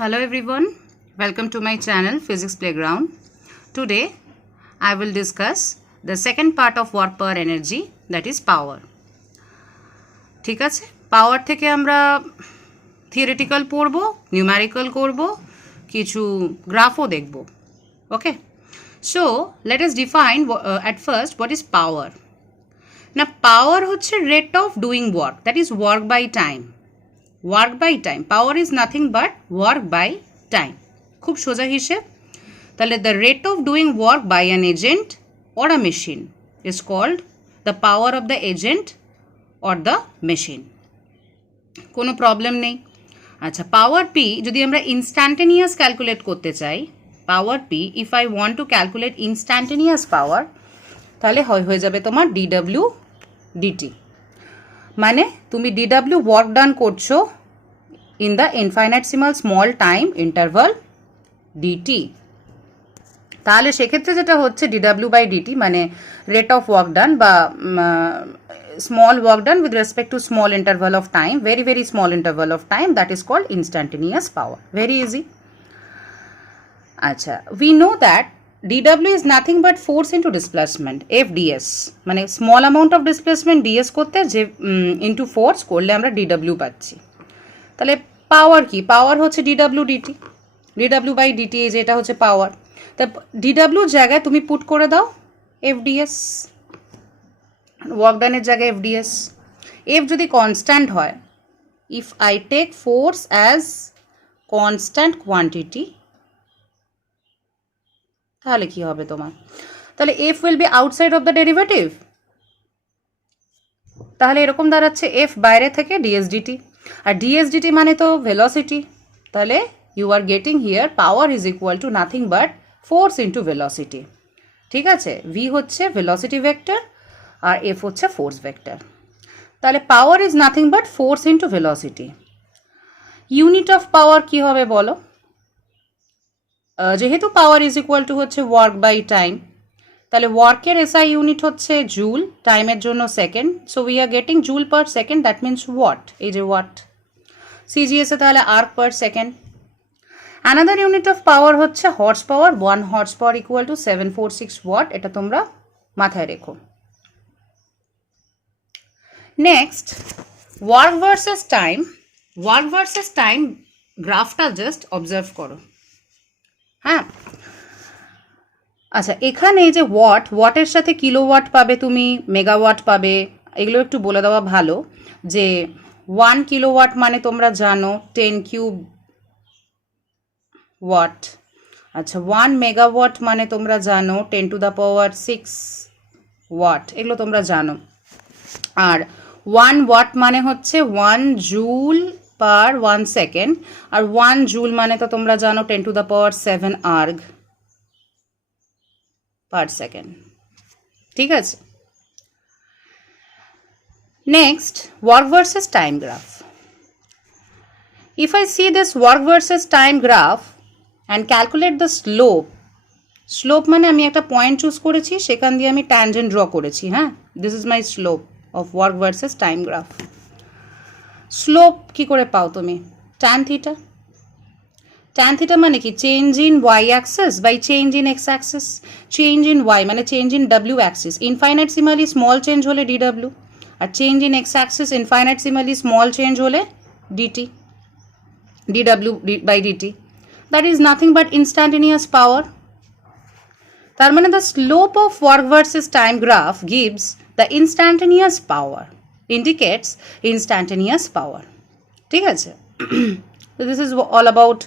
Hello everyone, welcome to my channel Physics Playground. Today I will discuss the second part of work per energy, that is power. ঠিক আছে, পাওয়ার থেকে আমরা theoretical পড়বো, numerical করব, কিছু গ্রাফও দেখব। Okay, so let us define at first what is power. না, পাওয়ার হচ্ছে rate of doing work, that is work by time. Work by time, power is nothing but work by time. খুব সোজা হিসেব। তাহলে the rate of doing work by an agent or a machine is called the power of the agent or the machine. কোনো problem নেই। আচ্ছা, পাওয়ার P যদি আমরা instantaneous calculate করতে চাই, power p if I want to calculate instantaneous power, তাহলে হয়ে যাবে তোমার ডিডাব্লিউ ডিটি। মানে তুমি ডিডাব্লিউ ওয়ার্ক ডান করছো in the infinitesimal small time interval dt. তাহলে সেক্ষেত্রে যেটা হচ্ছে ডিডাব্লিউ বাই ডিটি মানে রেট অফ ওয়ার্ক ডান বা small work done with respect to small interval of time, very very small interval of time, that is called instantaneous power. Very easy. আচ্ছা, we know that dw is nothing but force into displacement, fds মানে small amount of displacement ds করতে যে into force করলে আমরা dw পাচ্ছি। তাহলে পাওয়ার কি? পাওয়ার হচ্ছে dw dt, dw by dt, এই যে এটা হচ্ছে পাওয়ার। তা dw জায়গায় তুমি পুট করে দাও fds, ওয়ার্ক ডানের জায়গায় fds। f যদি কনস্ট্যান্ট হয়, if I take force as constant quantity, তাহলে কি হবে তোমার? তাহলে F will be outside of the derivative. তাহলে এরকম দাঁড়াচ্ছে এফ বাইরে থেকে ডিএসডিটি, আর ডিএসডিটি মানে তো ভেলোসিটি। তাহলে you are getting here power is equal to nothing but force into velocity. ঠিক আছে, ভি হচ্ছে ভেলোসিটি ভেক্টর আর এফ হচ্ছে ফোর্স ভেক্টর। তাহলে power is nothing but force into velocity. Unit of power কি হবে বলো? যেহেতু পাওয়ার ইজ ইকুয়াল টু হচ্ছে ওয়ার্ক বাই টাইম, তাহলে ওয়ার্কের এসআই ইউনিট হচ্ছে জুল, টাইমের জন্য second. So we are getting joule per second, that means watt, এই যে ওয়াট। সিজিএসে তাহলে erg per second. Another unit of power হচ্ছে horse power, 1 horse power equal to 746 watt. এটা তোমরা মাথায় রেখো। Next, work versus time. Work versus time গ্রাফটা জাস্ট অবজার্ভ করো। হ্যাঁ, আচ্ছা, এখানে যে ওয়াটের সাথে কিলোওয়াট পাবে তুমি, মেগাওয়াট পাবে, এগুলো একটু বলে দেওয়া ভালো। যে 1 কিলোওয়াট মানে তোমরা জানো 10 কিউব ওয়াট। আচ্ছা, 1 মেগাওয়াট মানে তোমরা জানো 10 টু দ্য পাওয়ার 6 ওয়াট, এগুলো তোমরা জানো। আর 1 ওয়াট মানে হচ্ছে 1 জুল পার 1 সেকেন্ড, আর 1 জুল মানে তো তোমরা জানো 10 to the power 7 erg per second. ঠিক আছে, next, work versus time graph. If I C this work versus time graph and calculate the slope, slope মানে আমি একটা পয়েন্ট চুজ করেছি, সেখান দিয়ে আমি ট্যানজেন্ট ড্র করেছি। হ্যাঁ, this is my slope of work versus time graph. Slope কি করে পাও তুমি? Tan theta. ট্যান থিটা মানে কি? Change in y axis by change in x axis. Change in y মানে চেঞ্জ ইন ডাব্লিউ অ্যাক্সিস, ইনফাইনাইটসিমালি স্মল চেঞ্জ হলে ডিডাব্লিউ, আর change in x axis infinitesimally small change হলে ডিটি, ডিডাব্লিউ by dt. That is nothing but instantaneous power. তার মানে the slope of work versus time graph gives the instantaneous power, indicates instantaneous power. ঠিক আছে, this is all about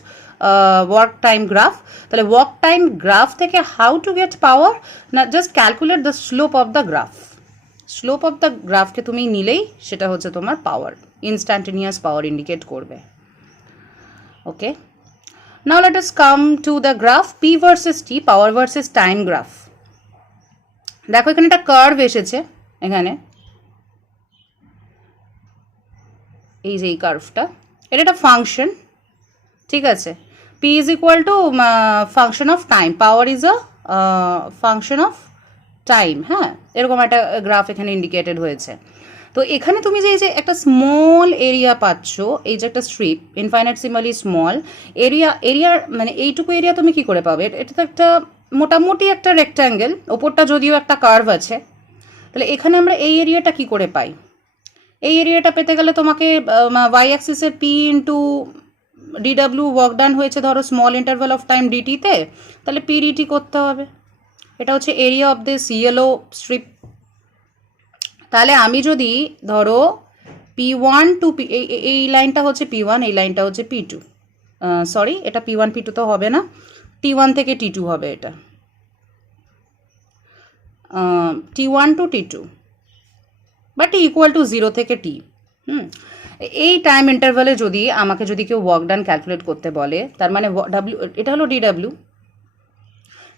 work time graph. তাহলে work time graph থেকে how to get power, না just calculate the slope of the graph. slope of the graph কে তুমি নিলেই সেটা হচ্ছে তোমার পাওয়ার, instantaneous power indicate করবে। ওকে, now let us come to the graph P versus T, power versus time graph. দেখো এখানে একটা কার্ভ এসেছে, এখানে এই যে এই কার্ভটা, এটা একটা ফাংশন। ঠিক আছে, P is equal two function of time, power is a function of time. হ্যাঁ, এরকম একটা গ্রাফ এখানে ইন্ডিকেটেড হয়েছে। তো এখানে তুমি যে এই যে একটা স্মল এরিয়া পাচ্ছ, এই যে একটা স্ট্রিপ ইনফাইনাইটসিমালি স্মল এরিয়ার মানে এইটুকু এরিয়া তুমি কি করে পাবে? এটা তো একটা মোটামুটি একটা রেক্ট্যাঙ্গেল, ওপরটা যদিও একটা কার্ভ আছে, তাহলে এখানে আমরা এই এরিয়াটা কি করে পাই? এই এরিয়াটা পেতে গেলে তোমাকে ওয়াই অ্যাক্সিসের পি ইন্টু ডিডাব্লিউ ওয়ার্ক ডান হয়েছে ধরো স্মল ইন্টারভাল অফ টাইম ডিটিতে, তাহলে পি ডিটি করতে হবে। এটা হচ্ছে area of this yellow strip. তাহলে আমি যদি ধরো P1 টু এই লাইনটা হচ্ছে P1, এই লাইনটা হচ্ছে P2, সরি এটা P1 P2 তো হবে না, T1 থেকে T2 হবে, এটা T1 টু T2 বা T ইকুয়াল টু 0 থেকে T। এই টাইম ইন্টারভালে যদি আমাকে যদি কেউ ওয়ার্ক ডান ক্যালকুলেট করতে বলে, তার মানে ডাব্লিউ, এটা হলো ডিডাব্লিউ,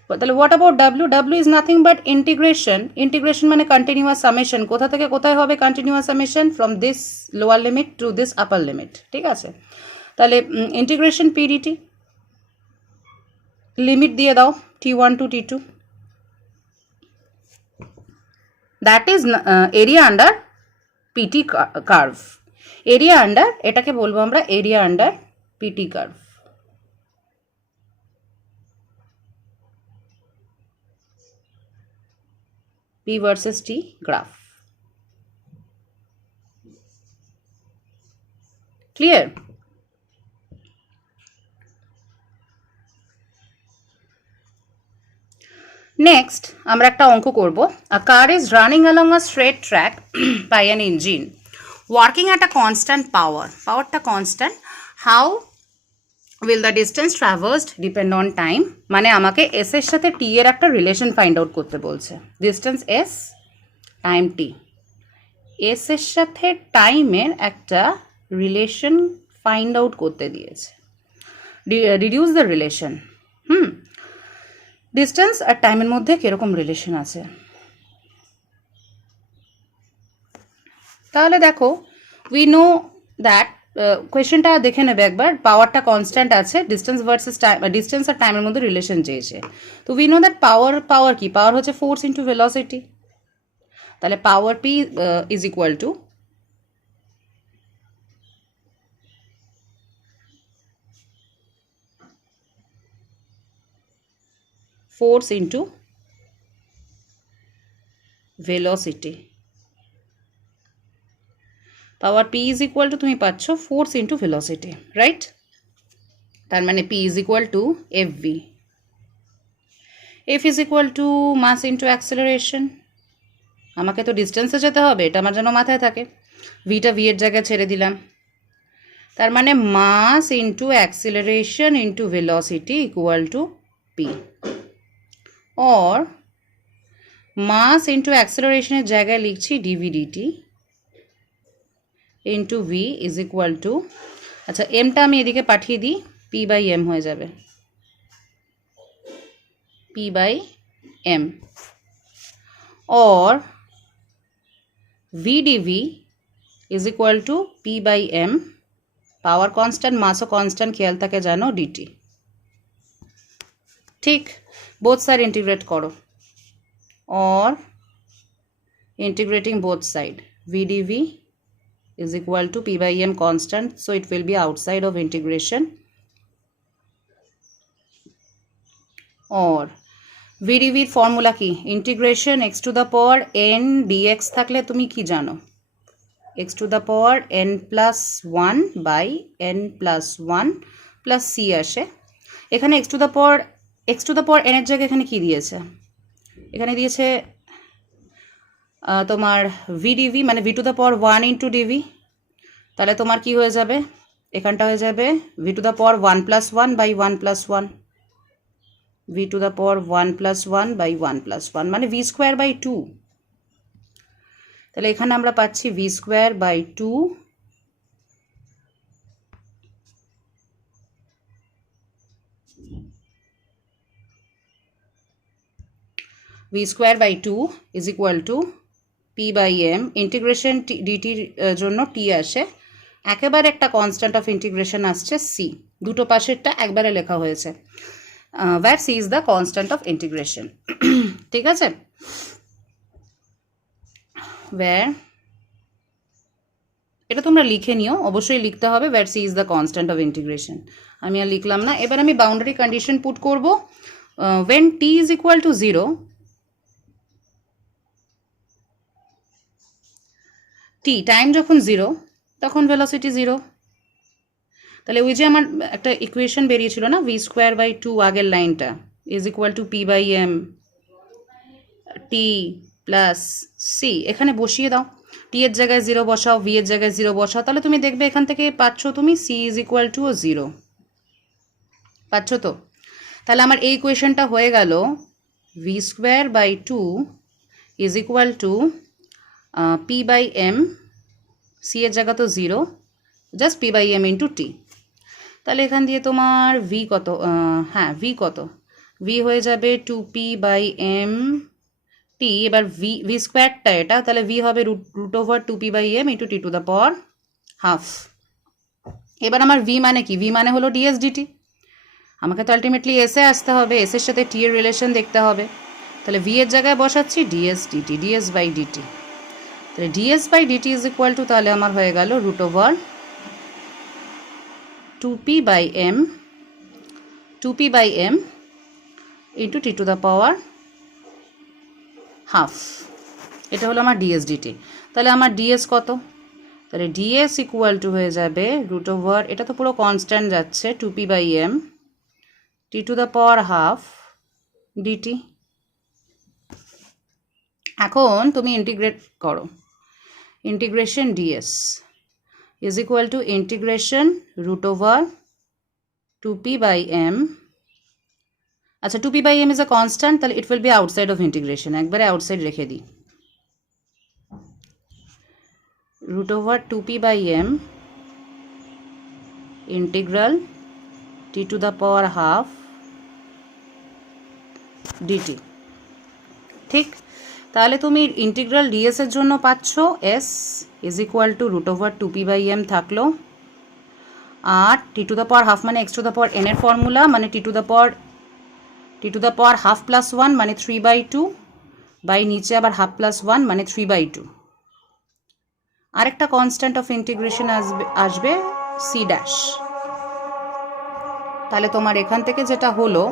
তাহলে what about W? W is nothing but integration. Integration মানে কন্টিনিউয়াস সামেশন। কোথা থেকে কোথায় হবে continuous summation? From this lower limit to this upper limit, ঠিক আছে? তাহলে ইন্টিগ্রেশন পিডিটি, লিমিট দিয়ে দাও T1 to T2, that is area under P T curve. Area under, এটাকে বলবো আমরা area under P T curve. P versus T graph. Clear? Next, আমরা একটা অঙ্ক করব। A car is running along a straight track by an engine working at a constant power. Powerটা constant. How will the distance traversed depend on time? মানে আমাকে s এর সাথে t এর একটা রিলেশন ফাইন্ড আউট করতে বলছে। Distance s, time t, s এর সাথে টাইমের একটা রিলেশন ফাইন্ড আউট করতে দিয়েছে। Reduce the relation. ডিস্টেন্স আর টাইমের মধ্যে কিরকম রিলেশন আছে? তাহলে দেখো, উই নো দ্যাট, কোয়েশ্চেনটা দেখে নেবে একবার। পাওয়ারটা কনস্ট্যান্ট আছে, ডিস্টেন্স ভার্সেস টাইম, ডিস্টেন্স আর টাইমের মধ্যে রিলেশন চেয়েছে। তো উই নো দ্যাট পাওয়ার কি? পাওয়ার হচ্ছে ফোর্স ইন্টু ভেলোসিটি। তাহলে power p is equal to force into velocity. Power p is equal to তুমি পাচ্ছ ফোর্স ইন্টু ভেলোসিটি, রাইট? তার মানে p is equal to f v. F is equal to mass into acceleration. আমাকে তো ডিস্টেন্সে যেতে হবে, এটা আমার যেন মাথায় থাকে। ভিটা ভি এর জায়গায় ছেড়ে দিলাম। তার মানে mass into acceleration into velocity equal to p, or mass into অ্যাক্সেলারেশনের জায়গায় লিখছি dv dt into v is equal to, আচ্ছা এমটা আমি এদিকে পাঠিয়ে দিই, পি বাই এম হয়ে যাবে, P by M, or VdV is equal to P by M, power constant, মাসও কনস্ট্যান্ট, খেয়াল থাকে জানো, ডিটি। ঠিক, বোথ সাইড ইন্টিগ্রেট করো, or integrating both side, VdV is equal to P by M constant, so it will be outside of integration, or VdV এর formula কি? Integration x to the power n dx থাকলে তুমি কি জানো? x to the power n plus 1 by n plus 1 plus c আসে। এখানে x to the power n এর জায়গায় এখানে কি দিয়েছে? এখানে দিয়েছে তোমার VdV মানে v to the power 1 into D V. তাহলে তোমার কি হয়ে যাবে? এখানটা হয়ে যাবে v to the power 1 plus 1 by 1 plus 1, v to the power 1 plus 1 by 1 plus 1 মানে v square by 2। তাহলে এখানে আমরা পাচ্ছি v square by 2 v square by 2 is equal to p by m, integration dt জন্য t আসে, একেবারে একটা constant of integration আসছে c, দুটো পাশেরটা একবারে লেখা হয়েছে, where c is the constant of integration ঠিক আছে, where এটা তোমরা লিখে নিও, অবশ্যই লিখতে হবে where c is the constant of integration। আমি আর লিখলাম না। এবার আমি বাউন্ডারি কন্ডিশন পুট করব। when t is equal to 0, t time যখন 0 তখন ভেলোসিটি 0। তাহলে ওই যে আমার একটা ইকুয়েশন বেরিয়েছিল না, v²/2 আগের লাইনটা is equal two p/m t plus c, এখানে বসিয়ে দাও। t এর জায়গায় 0 বসাও, v এর জায়গায় 0 বসাও, তাহলে তুমি দেখবে এখান থেকে পাচ্ছ তুমি c ইজ ইকুয়াল টু 0 পাচ্ছ তো। তাহলে আমার এই ইকুয়েশনটা হয়ে গেল v²/2 is equal two p/m, c এর জায়গা তো 0, জাস্ট p/m ইন্টু টি। তাহলে এখান দিয়ে তোমার v কত, হ্যাঁ v কত, v হয়ে যাবে 2p/m t। এবার v স্কোয়ারটা এটা, তাহলে v হবে root over 2p/m into t to the power half. এবার আমার v মানে কি, v মানে হলো ds dt। আমাকে তো আলটিমেটলি এসে আসতে হবে, এস এর সাথে টি এর রিলেশন দেখতে হবে। তাহলে v এর জায়গায় বসাচ্ছি ds dt, ds/dt। তাহলে ds/dt ইজ ইকুয়াল টু, তাহলে আমার হয়ে গেল root over 2p/m into T to the power half. এটা হলো আমার ds dt। তাহলে আমার ds কত, তাহলে ds ইকুয়াল টু হয়ে যাবে রুট ওভার, এটা তো পুরো কনস্ট্যান্ট যাচ্ছে, 2p/m T to the power half dt। এখন তুমি ইন্টিগ্রেট করো, integration ds is equal to integration root over 2p/m। আচ্ছা 2p/m is a constant, তাহলে it will be outside of integration, একবারে আউটসাইড রেখে দিই। root over 2p/m integral t to the power half dt। ঠিক, তাহলে তুমি integral ds এর জন্য পাচ্ছ s is equal to root over 2p/m থাকলো, আর t to the power half মানে x to the power n এর ফর্মুলা, মানে t to the power half plus 1 মানে 3/2, বাই নিচে আবার হাফ প্লাস 1 মানে 3/2। আরেকটা কনস্ট্যান্ট অফ ইন্টিগ্রেশন আসবে c ড্যাশ। তাহলে তোমার এখান থেকে যেটা হলো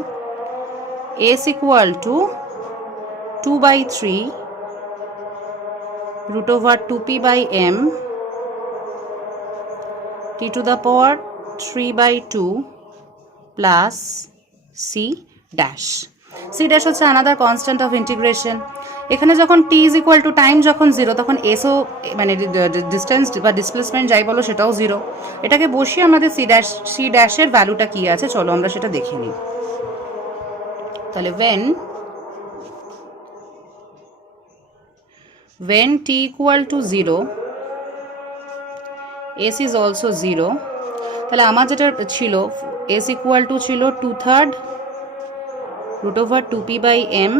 s equal to 2/3 root over 2p/m t to the power 3/2 plus c dash। c dash হচ্ছে another constant of integration। এখানে যখন t is equal to time যখন 0 তখন s ও মানে ডিস্টেন্স বা ডিসপ্লেসমেন্ট যাই বলো সেটাও 0। এটাকে বসিয়ে আমাদের c dash এর ভ্যালুটা কি আছে চলো আমরা সেটা দেখে নিই। তাহলে when t equal to 0 s is also 0, তাহলে আমার যেটা ছিল s equal to ছিল 2/3 root over 2p/m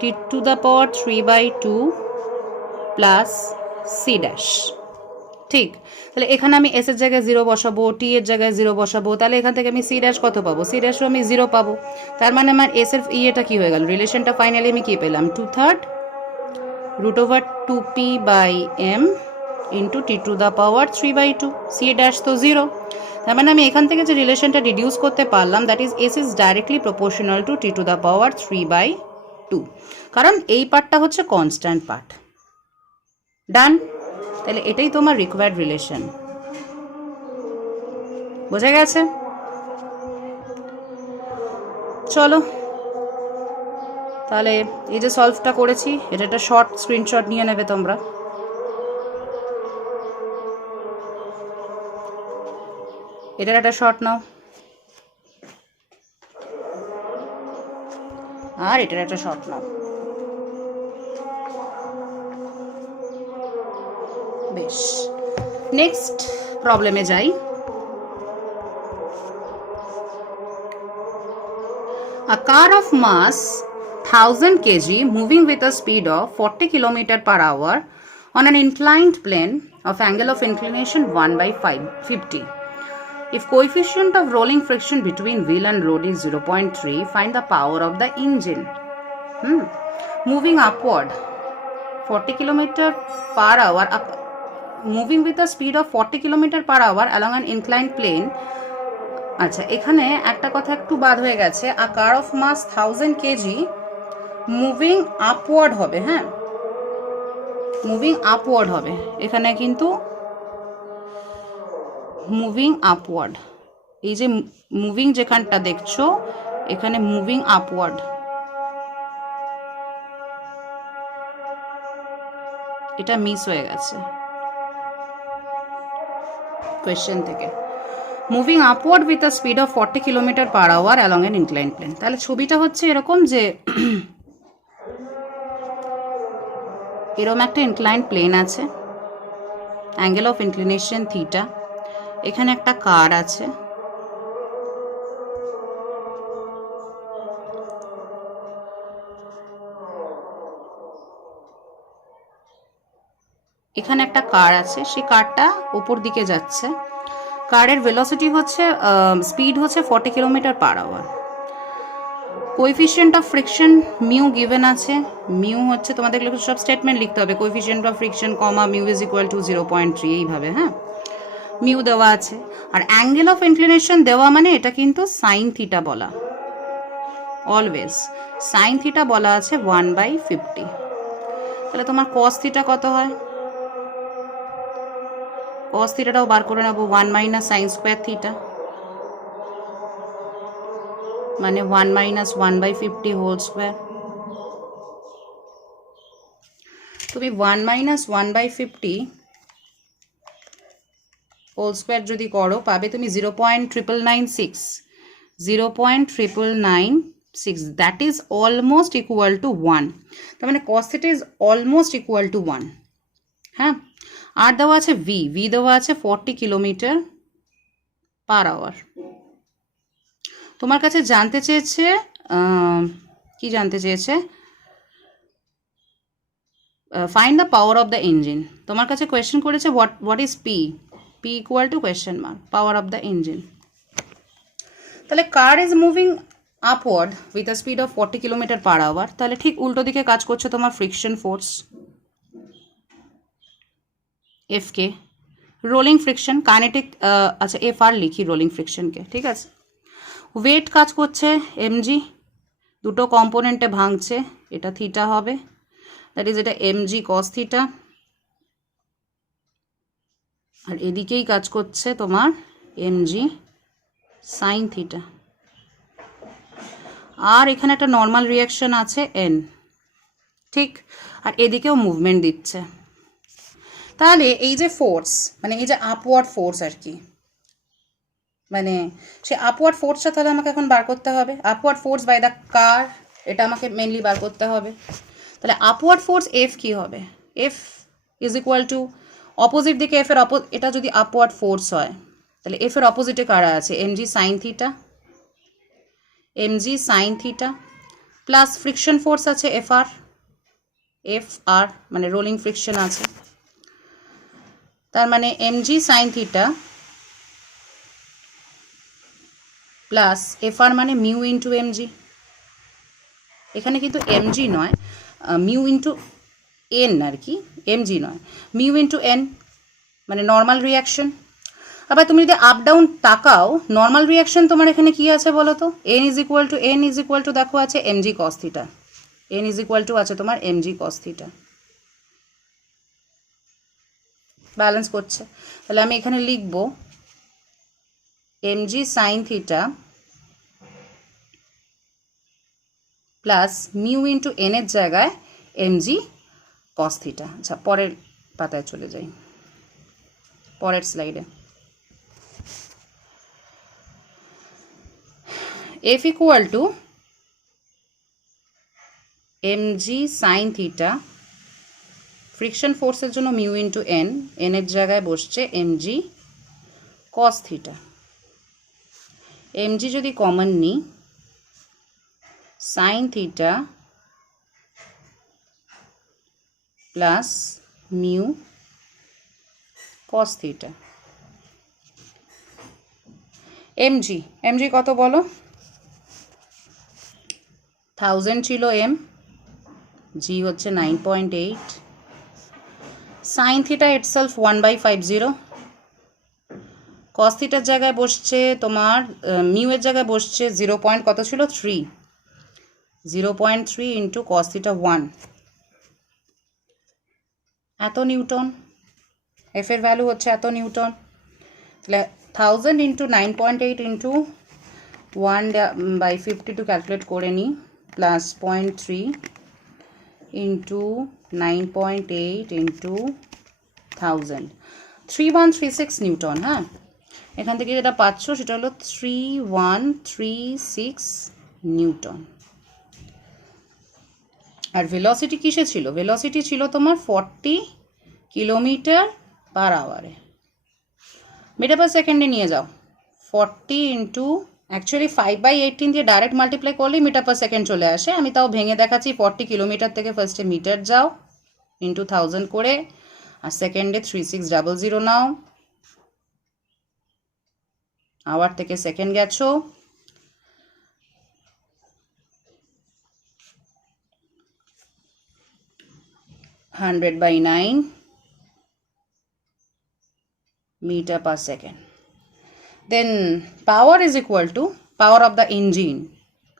t to the power 3/2 plus c dash। ঠিক, তাহলে এখানে আমি s এর জায়গায় 0 বসাবো, t এর জায়গায় 0 বসাবো, তাহলে এখান থেকে আমি c dash কত পাবো, c dash আমি 0 পাবো। তার মানে আমার s এর ইয়েটা কি হয়ে গেল, রিলেশনটা ফাইনালি আমি কি পেলাম, 2/3 root over 2p/m into t to the power 3/2, c dash তো 0। তার মানে আমি এখান থেকে যে রিলেশনটা ডিডিউস করতে পারলাম that is s is directly proportional to t to the power 3/2, কারণ এই পার্টটা হচ্ছে কনস্ট্যান্ট পার্ট। ডান, তাহলে এটাই তোমার রিকোয়ার্ড রিলেশন। বোঝা গেছে? চলো তাহলে এই যে সলভটা করেছি এটা একটা শর্ট স্ক্রিনশট নিয়ে নেবে তোমরা। এটার একটা শর্ট নাও, আর এটার একটা শর্ট নাও। বেশ, নেক্সট প্রবলেমে যাই। A car of mass 1000 kg moving with a speed of 40 km per hour on an inclined plane of angle of inclination 1/50. If coefficient of rolling friction between wheel and road is 0.3, find the power of the engine. Moving upward 40 km per hour up moving with the speed of 40 kilometre per hour along an incline plane. আচ্ছা, এখানে একটা কথা একটু বাদ হয়ে গেছে, a car of mass 1000 kg moving upward হবে। হ্যাঁ, মুভিং আপওয়ার্ড হবে এখানে, কিন্তু মুভিং আপওয়ার্ড, এই যে মুভিং যেখানটা দেখছো এখানে মুভিং আপওয়ার্ড, এটা মিস হয়ে গেছে কোয়েশ্চেন থেকে। Moving upward with a speed of 40 kilometre per hour along an incline plane. তাহলে ছবিটা হচ্ছে এরকম যে এরকম একটা ইনক্লাইন প্লেন আছে, অ্যাঙ্গেল অফ ইনক্লিনেশন থিটা, এখানে একটা কার আছে, এখানে একটা কার আছে, সেই কারটা উপর দিকে যাচ্ছে, কারের ভেলোসিটি হচ্ছে স্পিড হচ্ছে 40 kilometre per hour. Coefficient of friction mu given আছে, মিউ হচ্ছে তোমাদের সব স্টেটমেন্ট লিখতে হবে, coefficient of friction comma mu is equal to 0.3 এইভাবে। হ্যাঁ, মিউ দেওয়া আছে, আর অ্যাঙ্গেল অফ ইনক্লিনেশন দেওয়া মানে এটা কিন্তু সাইন থিটা বলা, অলওয়েজ সাইন থিটা বলা আছে 1/50। তাহলে তোমার কস থিটা কত হয়, কস থিটাটাও বার করে নেবো, 1 মাইনাস সাইন স্কোয়ার থিটা, মানে 1 মাইনাস 1/50 হোল স্কোয়ার। তুমি 1 মাইনাস 1/50 হোল স্কোয়ার যদি করো পাবে তুমি 0.996, 0.996, that is almost equal to 1। তার মানে cos theta is almost equal to 1। হ্যাঁ, আর দেওয়া আছে ভি, ভি দেওয়া আছে 40 কিলোমিটার পার আওয়ার। তোমার কাছে জানতে চেয়েছে কি জানতে চেয়েছে, find the power of the engine. তোমার কাছে কোয়েশ্চেন করেছে what is p, p equal to question mark, power of the engine. তাহলে car is moving upward with a speed of 40 kilometre per hour, তাহলে ঠিক উল্টো দিকে কাজ করছে তোমার ফ্রিকশন ফোর্স এফ কে, রোলিং ফ্রিকশন কাইনেটিক, আচ্ছা এফ আর লিখি রোলিং ফ্রিকশনকে, ঠিক আছে। ওয়েট কাজ করছে এমজি, দুটো কম্পোনেন্টে ভাঙছে, এটা থিটা হবে, দ্যাট ইজ এটা এমজি কস থিটা, আর এদিকেই কাজ করছে তোমার এমজি সাইন থিটা, আর এখানে একটা নর্মাল রিয়াকশন আছে এন, ঠিক, আর এদিকেও মুভমেন্ট দিচ্ছে। তাহলে এই যে ফোর্স, মানে এই যে আপওয়ার্ড ফোর্স আর কি, মানে সে আপওয়ার্ড ফোর্সটা তাহলে আমাকে এখন বার করতে হবে, upward force by the car, এটা আমাকে মেনলি বার করতে হবে। তাহলে আপওয়ার্ড ফোর্স এফ কি হবে, F is equal two opposite দিকে এফ এর এটা যদি আপওয়ার্ড ফোর্স হয় তাহলে এফ এর অপোজিটে কারা আছে, mg sine theta, mg sine theta plus friction force আছে এফ আর, এফ আর মানে রোলিং ফ্রিকশন আছে, তার মানে mg sine theta plus f r মানে মিউ ইন্টু এমজি, এখানে কিন্তু এমজি নয়, মিউ ইন্টু এন আর কি, এমজি নয়, মিউ ইন্টু এন মানে নর্মাল রিয়াকশন। আবার তুমি যদি আপ ডাউন তাকাও, নর্মাল রিয়াকশন তোমার এখানে কি আছে বলো তো, এন ইজ ইকুয়াল টু দেখো আছে MG cos theta, N is equal two আছে তোমার এমজি কস থিটা, ব্যালেন্স করছে। তাহলে আমি এখানে লিখব MG sine theta plus mu into N এর জায়গায় এমজি কস থিটা। আচ্ছা, পরের পাতায় চলে যাই, পরের স্লাইডে। F equal to MG sine theta, friction ফোর্সের জন্য মিউ ইন্টু এন, এনের জায়গায় বসছে এমজি কস থিটা, এমজি যদি কমন নিই sign theta plus mu cos theta. MG, MG কত বলো, 1000 ছিল এম, জি হচ্ছে 9.8, সাইন থিটা ইটসেলফ 1/50, কস থিটার জায়গায় বসছে তোমার মিউ এর জায়গায় বসছে 0. কত ছিল 3, 0.3 ইন্টু কস থিটা 1, এত নিউটন। এফ এর ভ্যালু হচ্ছে এত নিউটন। তাহলে 1000 ইন্টু 9.8 ইন্টু 1/52 ক্যালকুলেট করে নিই, প্লাস 0.3 ইন্টু 9.8 ইন্টু 1000, 3136 নিউটন। হ্যাঁ, এখান থেকে যেটা পাচ্ছ সেটা হলো 3136 নিউটন। আর ভেলোসিটি কিসে ছিল? ভেলোসিটি ছিল তোমার 40 কিলোমিটার পার আওয়ারে। মিটার পার সেকেন্ডে নিয়ে যাও, 40 ইন্টু অ্যাকচুয়ালি 5/18 দিয়ে ডাইরেক্ট মাল্টিপ্লাই করলেই মিটার পার সেকেন্ড চলে আসে। আমি তাও ভেঙে দেখাচ্ছি, 40 কিলোমিটার থেকে ফার্স্টে মিটার যাও ইন্টু 1000 করে, আর সেকেন্ডে 3600 নাও, আওয়ার থেকে সেকেন্ড গেছো, hundred by 9 meter per second. Then power is equal to power of the engine.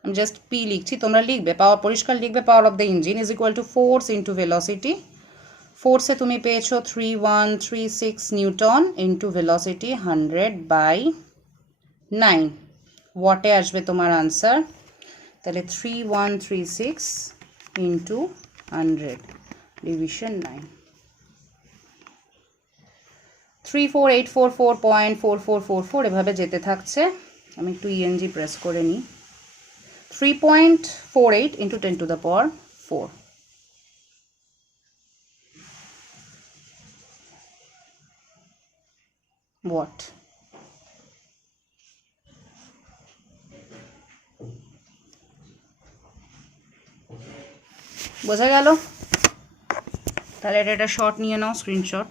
আমি জাস্ট পি লিখছি, তোমরা লিখবে, পাওয়ার পরিষ্কার লিখবে, power of the engine is equal to force into velocity. ফোর্সে তুমি পেয়েছো 3136 নিউটন ইন্টু ভেলোসিটি 100/9, ওয়াটে আসবে তোমার আনসার। তাহলে 3136 ইন্টু 100 ডিভিশন 9, 34844.4444 এভাবে যেতে থাকছে। আমি একটু ইএনজি প্রেস করে নিই। 3.48 into 10 to the power 4, watt. বোঝা গেল? তাহলে এটা শর্ট নিয়ে নাও, screenshot.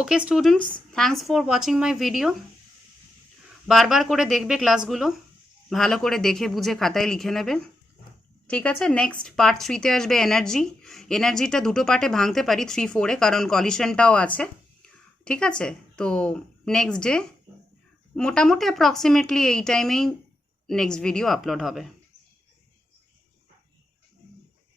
Okay students, thanks for watching my video. বারবার করে দেখবে ক্লাসগুলো, ভালো করে দেখে বুঝে খাতায় লিখে নেবে, ঠিক আছে? নেক্সট পার্ট 3তে আসবে এনার্জি। এনার্জিটা দুটো পার্টে ভাঙতে পারি, 3-4-এ, কারণ কলিশনটাও আছে, ঠিক আছে? তো নেক্সট ডে মোটামুটি অ্যাপ্রক্সিমেটলি এই টাইমেই নেক্সট ভিডিও আপলোড হবে।